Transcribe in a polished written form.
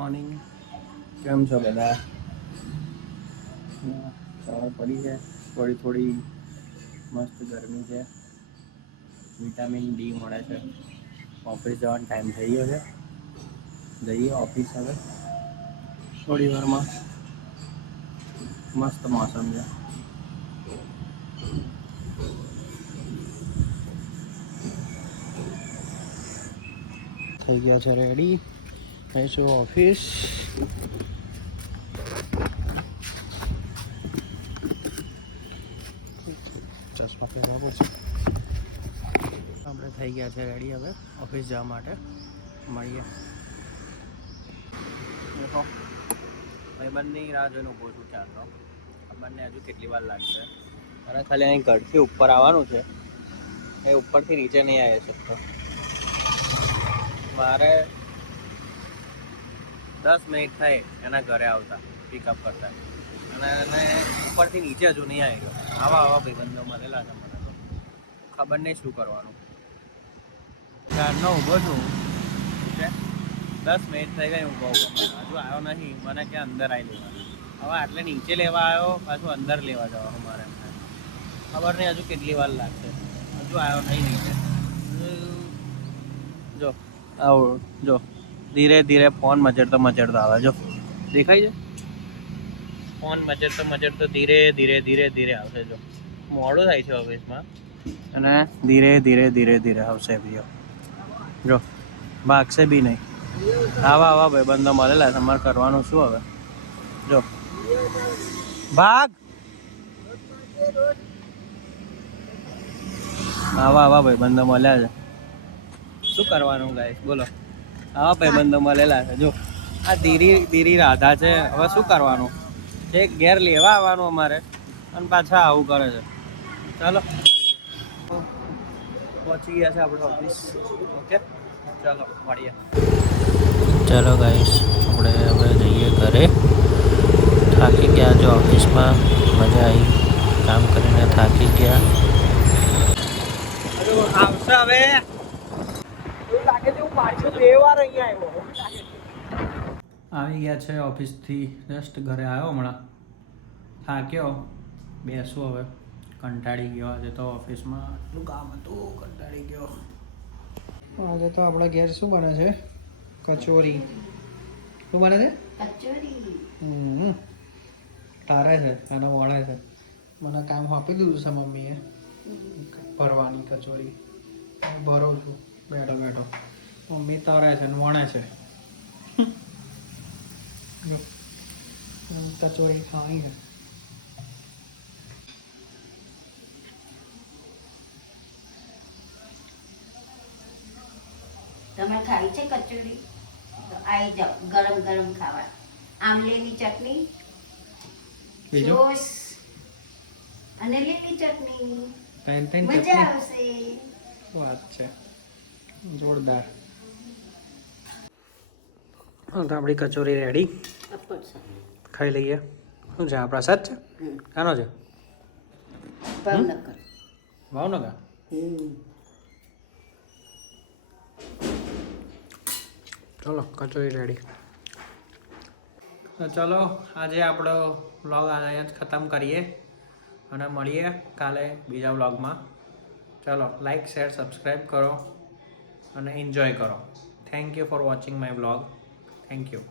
Morning, કેમ છો બધા? સવાર પડી છે, થોડી મસ્ત ગરમી છે, વિટામિન ડી મળે છે. ઓફિસ જવાનો ટાઈમ થઈ ગયો છે, જઈએ ઓફિસ હવે થોડી વારમાં. મસ્ત મોસમ છે. થઈ ગયા છે રેડી, જઈશું ઓફિસ. ચશ્મા પહેરવા પડશે. આપણે થઈ ગયા છે રેડી, હવે ઓફિસ જવા માટે મળીએ. દેખો ભાઈબંધની રાહ જોઈને ઊભો છું ચાલનો. ખબર નહીં હજુ કેટલી વાર લાગશે. મારે ખાલી અહીં ઘરથી ઉપર આવવાનું છે, એ ઉપરથી નીચે નહીં આવી શકતો. મારે 10 મિનિટ થઈ એના ઘરે આવતા, પિકઅપ કરતા, અને એને ઉપરથી નીચે હજુ નહીં આવી ગયો. આવા ભાઈબંધો મળેલા છે મને, તો ખબર નહીં શું કરવાનું. ચારનો ઊભો છું, 10 મિનિટ થઈ ગઈ ઊભો હજુ આવ્યો નહીં. મને કે અંદર આવી લેવા, હવે આટલે નીચે લેવા આવ્યો, પાછું અંદર લેવા જવાનું મારે. ખબર નહીં હજુ કેટલી વાર લાગશે, હજુ આવ્યો નહીં નીચે. જો આવું જો ધીરે ધીરે ફોન મચડતો આવે. જો દેખાય છે, ફોન મચડતો ધીરે ધીરે આવશે. જો મોડું થાય છે ઓફિસમાં, અને ધીરે ધીરે આવશે. બીજો જો ભાગશે બી નહીં. આવા ભાઈબંધો મળેલા, તમારે કરવાનું શું હવે? જો ભાગ. આવા ભાઈબંધો મળ્યા છે, શું કરવાનું ગાઈસ બોલો? આવા ભાઈબંધો મળેલા છે. જો આ ધીરી રાધા છે, હવે શું કરવાનું? એક ઘેર લેવા આવવાનું અમારે, અને પાછા આવું કરે છે. ચાલો પહોંચી ગયા છે આપણે ઓફિસ. ઓકે ચાલો મળીએ. ચાલો ગાઈસ, આપણે હવે જઈએ ઘરે. થાકી ગયા જો ઓફિસમાં, મજા આવી, કામ કરીને થાકી ગયા. આવશે હવે. આવી ગયા છે ઓફિસથી, જસ્ટ ઘરે આવ્યો હમણાં. થાક્યો, બેસું હવે. કંટાળી ગયો આજે તો, ઓફિસમાં આટલું કામ હતું, કંટાળી ગયો. આજે તો આપણા ઘેર શું બને છે? કચોરી. શું બને છે? કચોરી. તારે છે અને વણે છે. મને કામ આપી દીધું છે મમ્મીએ, ભરવાની કચોરી. ભરું છું બેઠો. મમ્મી તરે છે ને વણે છે. કચોરી ખાવી છે. તમે ખાવી છે કચોરી? તો આવી જાઓ, ગરમ ખાવા. આમલીની ચટણી, સોસ અને લીલી ચટણી, મજા આવશે. વાત છે, જોરદાર. હા તો આપણી કચોરી રેડી, ખાઈ લઈએ. શું છે આ પ્રસાદ છે? કાનો છે? ભાવનગર. ચલો કચોરી રેડી. તો ચલો આજે આપણો વ્લોગ અહીંયા જ ખતમ કરીએ, અને મળીએ કાલે બીજા વ્લોગમાં. ચલો લાઈક શેર સબસ્ક્રાઈબ કરો અને એન્જોય કરો. Thank you for watching my vlog. Thank you.